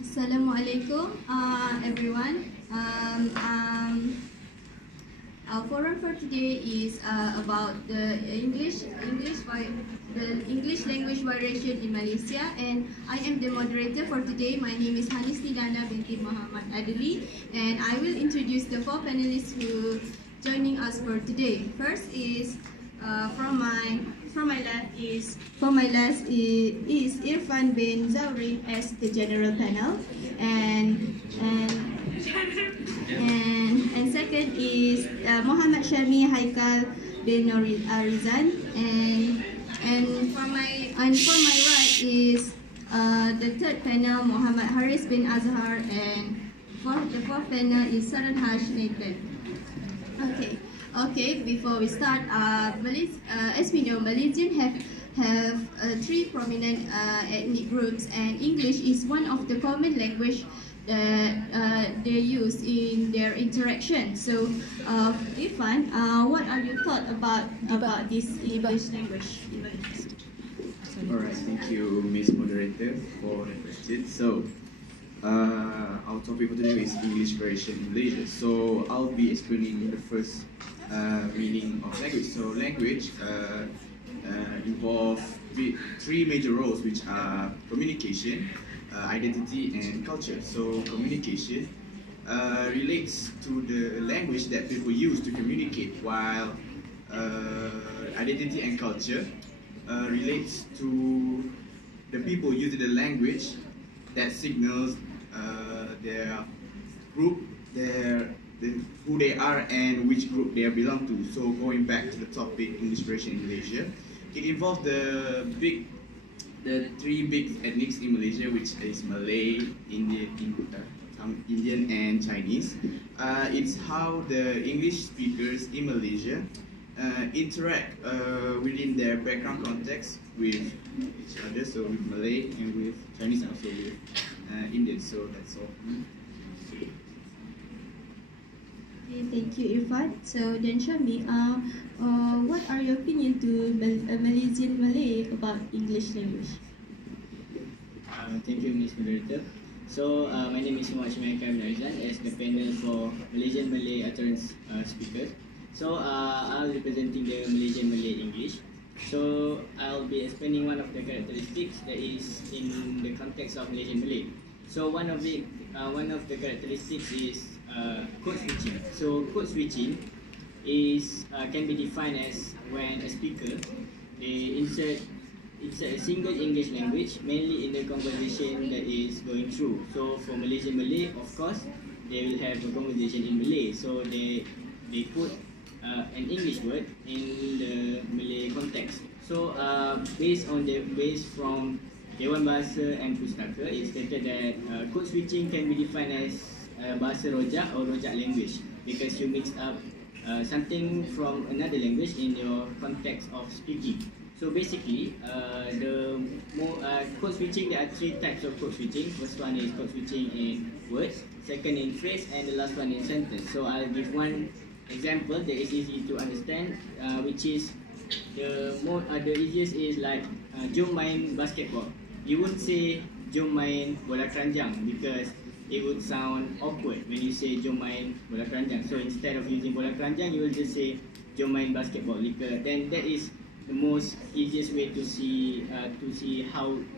Assalamualaikum, everyone. Our forum for today is about the English language variation in Malaysia, and I am the moderator for today. My name is Hanis, Nidana, binti Mohammad, Adli, and I will introduce the four panelists who joining us for today. First is from my left is Irfan bin Zaurin as the general panel, and second is Mohammad, Syahmi, Haikal bin Arizan, and for my right is the third panel, Mohammad Hanis bin Azhar, and the fourth panel is Sarranraj Nathan. Okay. Before we start, as we know, Malaysians have three prominent ethnic groups, and English is one of the common language that they use in their interaction. So, Irfan, what are your thoughts about this English language? Alright, thank you, Miss Moderator, for the question. So, our topic for today is English variation in Malaysia. So, I'll be explaining the first meaning of language. So, language involves three major roles, which are communication, identity, and culture. So, communication relates to the language that people use to communicate, while identity and culture relates to the people using the language that signals their group, who they are, and which group they belong to. So going back to the topic, English variation in Malaysia, it involves the three big ethnics in Malaysia, which is Malay, Indian, and Chinese. It's how the English speakers in Malaysia interact within their background context with each other, so with Malay and with Chinese, and also with Indian. So that's all. Okay, thank you, Irfan. So then, Syahmi, what are your opinion to Malaysian Malay about English language? Thank you, Miss Moderator. So, my name is Mohammad Haikal Arizan as the panel for Malaysian Malay utterance speakers. So, I'll be presenting the Malaysian Malay English. So, I'll be explaining one of the characteristics that is in the context of Malaysian Malay. So, one of the characteristics is code switching. So, code switching is can be defined as when a speaker they insert a single English language mainly in the conversation that is going through. So, for Malaysian Malay, of course, they will have a conversation in Malay. So, they put an English word in the Malay context. So, based from Dewan Bahasa and Pustaka, it stated that code switching can be defined as Bahasa Rojak or Rojak language, because you mix up something from another language in your context of speaking. So basically, the code switching, there are three types of code switching. First one is code switching in words, second in phrase, and the last one in sentence. So I'll give one example that is easy to understand, which is the easiest is like jom main basketball. You won't say jom main bola keranjang because it would sound awkward when you say jom main bola keranjang. So instead of using bola keranjang, you will just say jom main basketball. Then that is the most easiest way to see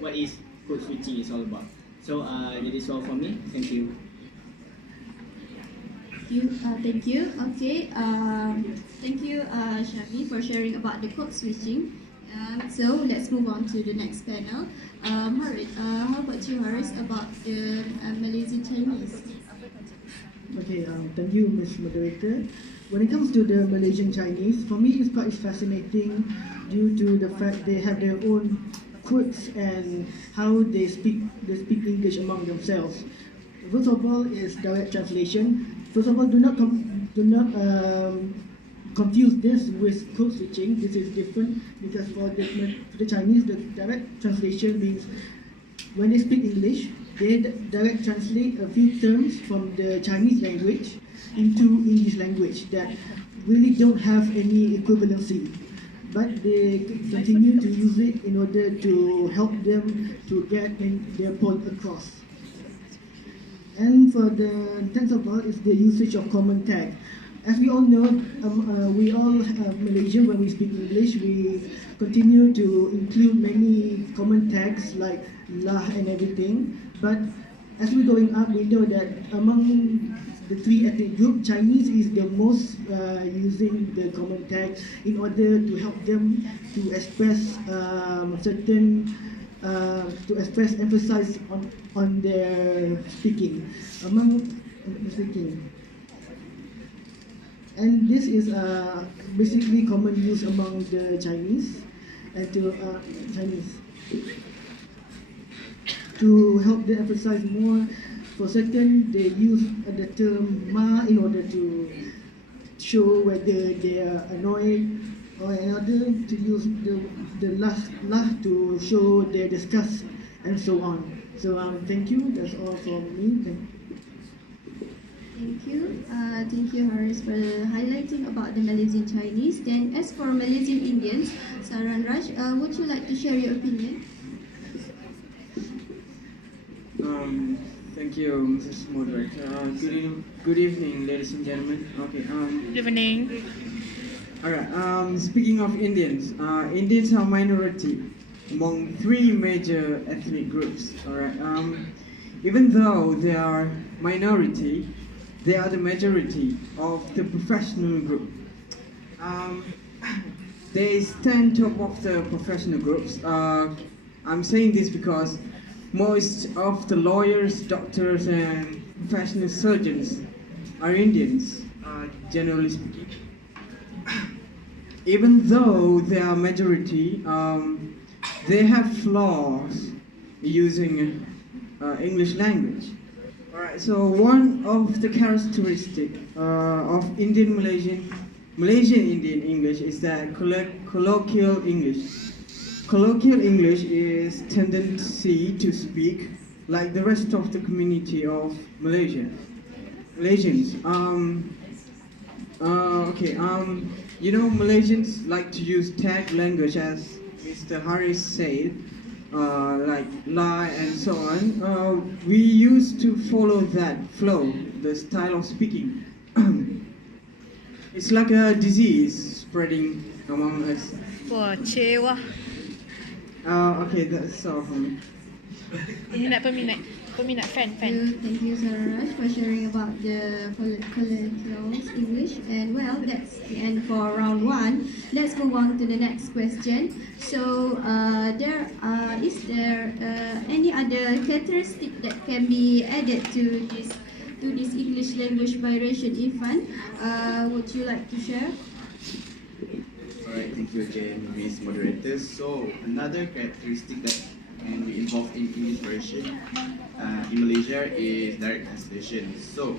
what is code switching is all about. So that is all from me. Thank you. Thank you. Okay. Thank you, Syahmi, for sharing about the code switching. So let's move on to the next panel. Haris, how about you, Haris, about the Malaysian Chinese? Okay, thank you, Ms. Moderator. When it comes to the Malaysian Chinese, for me it's quite fascinating due to the fact they have their own quirks and how they speak English among themselves. First of all is direct translation. First of all, do not confuse this with code switching. This is different because for the Chinese, the direct translation means when they speak English, they direct translate a few terms from the Chinese language into English language that really don't have any equivalency. But they continue to use it in order to help them to get their point across. And for the tenth of all is the usage of common tag. As we all know, we all Malaysian, when we speak English, we continue to include many common tags like lah and everything. But as we're growing up, we know that among the three ethnic groups, Chinese is the most using the common tag in order to help them to express certain to express emphasize on their speaking among speaking. And this is basically common use among the Chinese and to Chinese to help them emphasize more. For certain, they use the term "ma" in order to show whether they are annoyed, or another to use the lah to show their disgust, and so on. So thank you. That's all from me. Thank you, Haris, for highlighting about the Malaysian Chinese. Then, as for Malaysian Indians, Sarranraj, would you like to share your opinion? Thank you, Mrs. Moderator. Good evening, ladies and gentlemen. Okay. Good evening. All right. Speaking of Indians, Indians are minority among three major ethnic groups. All right. Even though they are minority, they are the majority of the professional group. They stand top of the professional groups. I'm saying this because most of the lawyers, doctors, and professional surgeons are Indians, generally speaking. Even though they are majority, they have flaws using English language. Alright, so one of the characteristics of Malaysian Indian English is that colloquial English. Colloquial English is tendency to speak like the rest of the community of Malaysians. You know, Malaysians like to use tag language, as Mr. Haris said, like lie and so on. We used to follow that flow, the style of speaking. It's like a disease spreading among us. Wah, cewa. Okay, that's all from me. Peminat, fan. Thank you, Sarranraj, for sharing about the colloquial English. And well, that's the end for round one. Let's move on to the next question. So, is there any other characteristic that can be added to this English language variation? Irfan, would you like to share? Alright, thank you again, Miss Moderator. So, another characteristic that can be involved in English version in Malaysia is direct translation. So,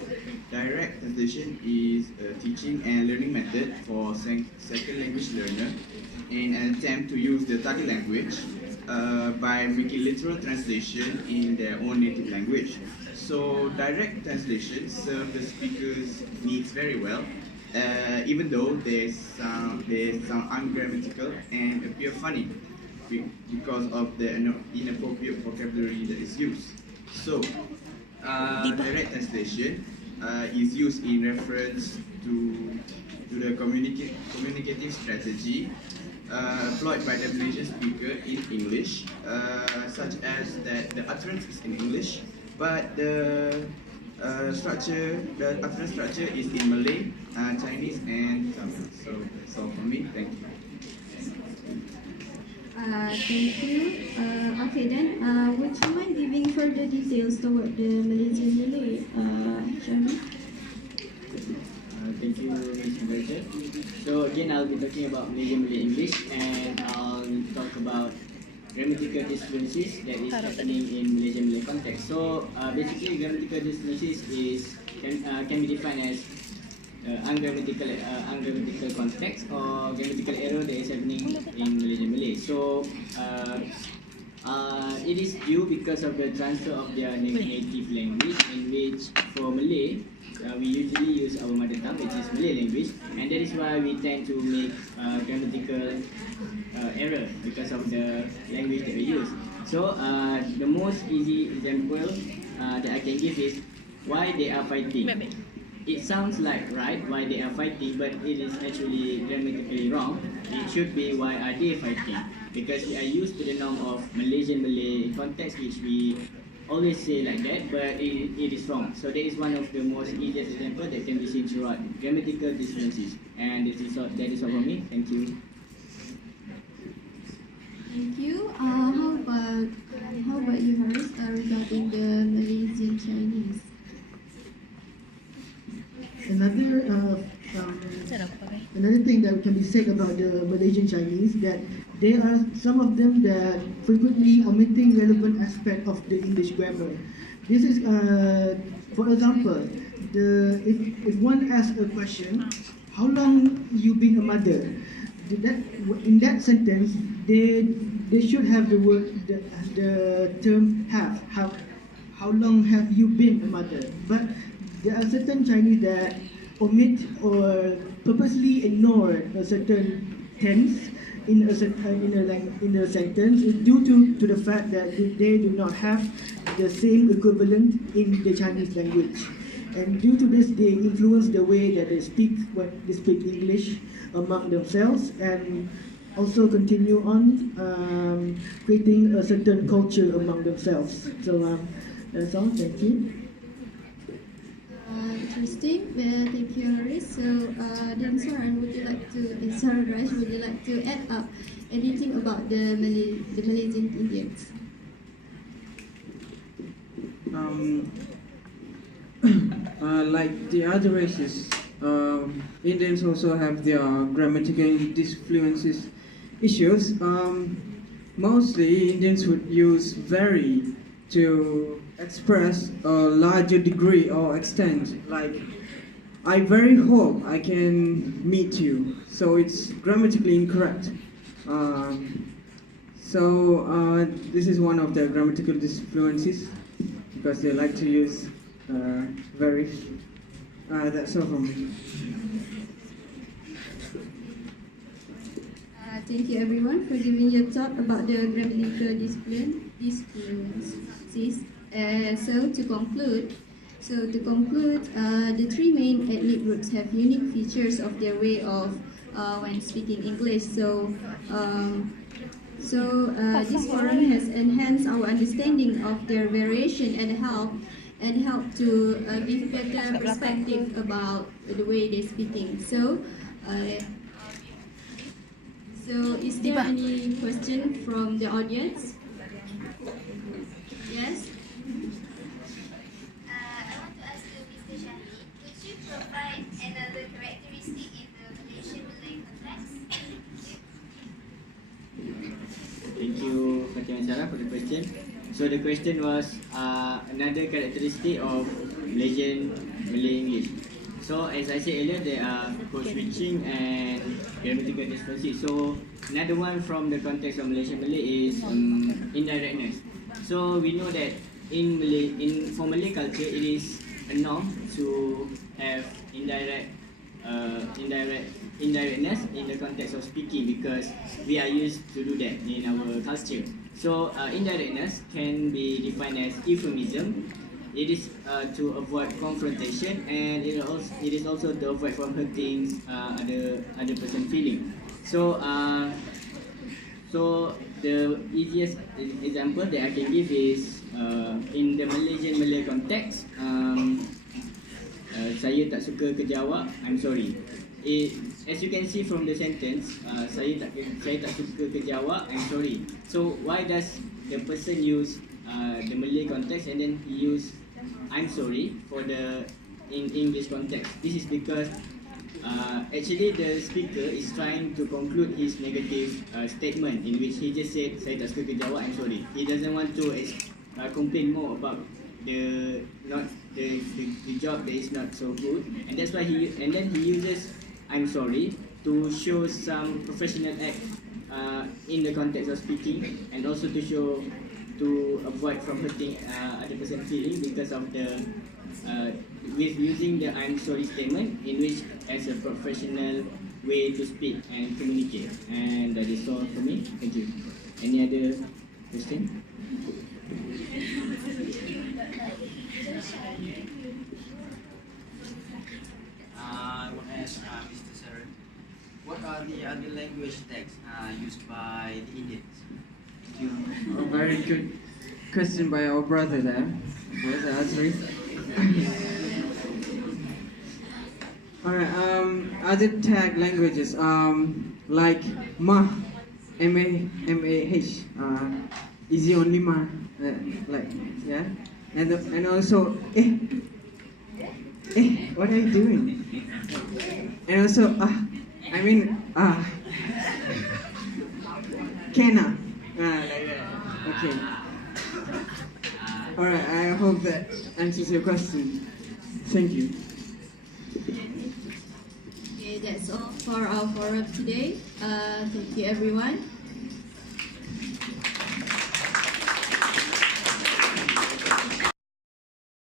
direct translation is a teaching and learning method for second language learner in an attempt to use the target language by making literal translation in their own native language. So, direct translation serves the speaker's needs very well. Even though they sound ungrammatical and appear funny because of the inappropriate vocabulary that is used. So, direct translation is used in reference to the communicative strategy employed by the Malaysian speaker in English, such as that the utterance is in English, but the utterance structure is in Malay, Chinese, and Tamil. So that's all from me. Thank you. Thank you. Okay then, would you mind giving further details toward the Malaysian Malay, Syahmi? Thank you, Ms. Moderator. So again, I'll be talking about Malaysian Malay English, and I'll talk about grammatical disturbances that is happening in Malaysian Malay context. So basically, grammatical disturbances can be defined as ungrammatical context or grammatical error that is happening in Malaysian Malay. So it is due because of the transfer of their native language, in which for Malay we usually use our mother tongue, which is Malay language, and that is why we tend to make grammatical error because of the language that we use. So the most easy example that I can give is why they are fighting. It sounds like right why they are fighting, but it is actually grammatically wrong. It should be why are they fighting, because we are used to the norm of Malaysian Malay context, which we always say like that, but it is wrong. So that is one of the most easiest example that can be seen throughout grammatical differences. And that is all from me. Thank you. Thank you. How about you, Haris, regarding the Malaysian Chinese? Another thing that can be said about the Malaysian Chinese, that there are some of them that frequently omitting relevant aspect of the English grammar. This is, for example, if one asks a question, how long you been a mother? In that sentence, they should have the word, the term have. How long have you been a mother? But there are certain Chinese that omit or purposely ignore a certain tense in a sentence due to the fact that they do not have the same equivalent in the Chinese language. And due to this, they influence the way that they speak when they speak English among themselves, and also continue on creating a certain culture among themselves. So that's all. Thank you. Interesting. Thank you, Haris. So then Sarran, Sarranraj, would you like to add up anything about the Malaysian Indians? Like the other races, Indians also have their grammatical disfluences issues. Mostly Indians would use very to express a larger degree or extent, like I very hope I can meet you, so it's grammatically incorrect. This is one of the grammatical disfluences, because they like to use very. That's all from me. Thank you, everyone, for giving your thought about the grammatical disfluences. So to conclude, the three main ethnic groups have unique features of their way of when speaking English. This forum has enhanced our understanding of their variation and help to give better perspective about the way they're speaking. So is there any question from the audience? Yes? I want to ask you, Mr. Syahmi, could you provide another characteristic in the Malaysian Malay context? Thank you, Fatima and Sarah, for the question. So the question was another characteristic of Malaysian Malay English. So as I said earlier, there are code switching and grammatical disfluency. So another one from the context of Malaysian Malay is indirectness. So we know that for Malay culture, it is a norm to have indirectness in the context of speaking, because we are used to do that in our culture. So indirectness can be defined as euphemism. It is to avoid confrontation, and it is also to avoid from hurting other person feeling. So the easiest example that I can give is in the Malaysian Malay context. Saya tak suka kerja awak, I'm sorry. As you can see from the sentence, saya tak suka kerja awak, I'm sorry. So why does the person use the Malay context and then he use I'm sorry in English context? This is because actually the speaker is trying to conclude his negative statement, in which he just said saya tak suka kerja awak, I'm sorry. He doesn't want to complain more about the job that is not so good, and that's why he uses I'm sorry to show some professional act in the context of speaking, and also to avoid from hurting other person feeling, because of with using the I'm sorry statement, in which as a professional way to speak and communicate. And that is all for me. Thank you. Any other question? are the other language texts used by the Indians? Thank you. A very good question by our brother there. Brother Azhar. Alright, other tag languages, like Ma, M-A-H, is the only Ma, like, yeah? And also, what are you doing? And also, Kena, like that, okay. Alright, I hope that answers your question. Thank you. Okay, that's all for our forum today. Thank you everyone.